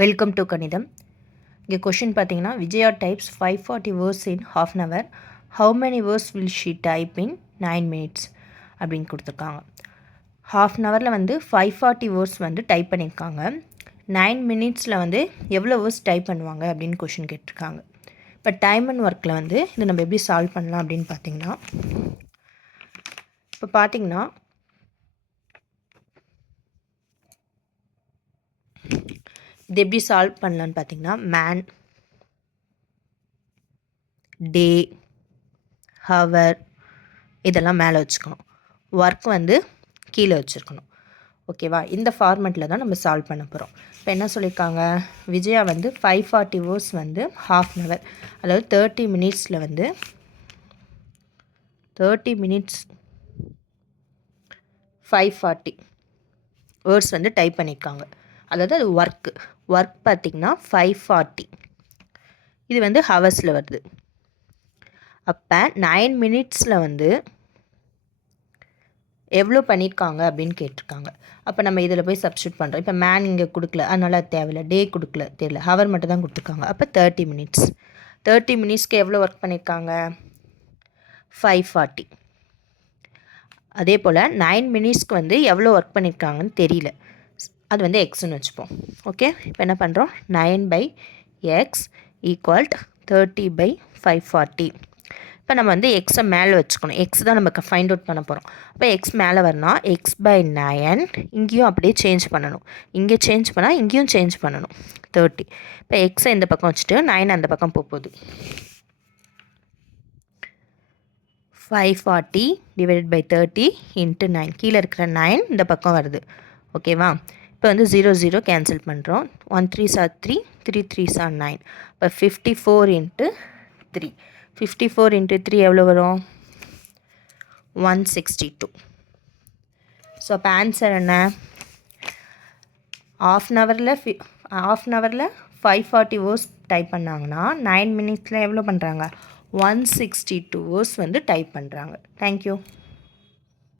Welcome to கணிதம். இங்கே question பார்த்தீங்கன்னா Vijaya types 540 words in half an hour. How many words will she type in 9 minutes அப்படின்னு கொடுத்துருக்காங்க. Half an ஹவரில் வந்து 540 வேர்ட்ஸ் வந்து டைப் பண்ணியிருக்காங்க. 9 மினிட்ஸில் வந்து எவ்வளோ வேர்ட்ஸ் டைப் பண்ணுவாங்க அப்படின்னு கொஷின் கேட்டிருக்காங்க. இப்போ டைம் அண்ட் ஒர்க்கில் வந்து இதை நம்ம எப்படி சால்வ் பண்ணலாம் அப்படின்னு பார்த்தீங்கன்னா, இப்போ பார்த்தீங்கன்னா இது எப்படி சால்வ் பண்ணலான்னு பார்த்தீங்கன்னா, மேன், டே, ஹவர் இதெல்லாம் மேலே வச்சுக்கணும். ஒர்க் வந்து கீழே வச்சுருக்கணும். ஓகேவா? இந்த ஃபார்மெட்டில் தான் நம்ம சால்வ் பண்ண போகிறோம். இப்போ என்ன சொல்லியிருக்காங்க, விஜயா வந்து 540 வேர்ட்ஸ் வந்து ஹாஃப் அன் ஹவர், அதாவது 30 மினிட்ஸில் வந்து 30 மினிட்ஸ் 540 வேர்ட்ஸ் வந்து டைப் பண்ணியிருக்காங்க. அதாவது அது ஒர்க் பார்த்திங்கன்னா 540, இது வந்து ஹவர்ஸில் வருது. அப்போ 9 மினிட்ஸில் வந்து எவ்வளோ பண்ணியிருக்காங்க அப்படின்னு கேட்டிருக்காங்க. அப்போ நம்ம இதில் போய் சப்ஸ்டியூட் பண்ணுறோம். இப்போ மேன் இங்கே கொடுக்கல, அதனால் அது தேவையில்லை. டே கொடுக்கல, தெரியல. ஹவர் மட்டும் தான் கொடுத்துருக்காங்க. அப்போ 30 மினிட்ஸ். 30 மினிட்ஸ்க்கு எவ்வளோ ஒர்க் பண்ணியிருக்காங்க? 540. அதே போல் 9 மினிட்ஸ்க்கு வந்து எவ்வளோ ஒர்க் பண்ணியிருக்காங்கன்னு தெரியல, அது வந்து எக்ஸ்ன்னு வச்சுப்போம். ஓகே, இப்போ என்ன பண்ணுறோம், 9/x = 30/540. இப்போ நம்ம வந்து எக்ஸை மேலே வச்சுக்கணும். எக்ஸ் தான் நம்ம ஃபைண்ட் அவுட் பண்ண போகிறோம். அப்போ எக்ஸ் மேலே வரணும், x/9. இங்கேயும் அப்படியே சேஞ்ச் பண்ணணும். இங்கே சேஞ்ச் பண்ணால் இங்கேயும் சேஞ்ச் பண்ணணும். 30. இப்போ எக்ஸை இந்த பக்கம் வச்சுட்டு 9 அந்த பக்கம் போகுது. 540 / 30 × 9. கீழே இருக்கிற 9 இந்த பக்கம் வருது. ஓகேவா? இப்போ வந்து 0 0 கேன்சல் பண்ணுறோம். 1 3s are 3, 3 3s are 9. இப்போ 54 × 3. 54 × 3 எவ்வளோ வரும்? 162. ஸோ அப்போ ஆன்சர் என்ன? ஹாஃப் அன் ஹவரில் 540 வேர்ட்ஸ் டைப் பண்ணாங்கன்னா 9 மினிட்ஸில் எவ்வளோ பண்ணுறாங்க? 162 வேர்ட்ஸ் வந்து டைப் பண்ணுறாங்க. தேங்க்யூ.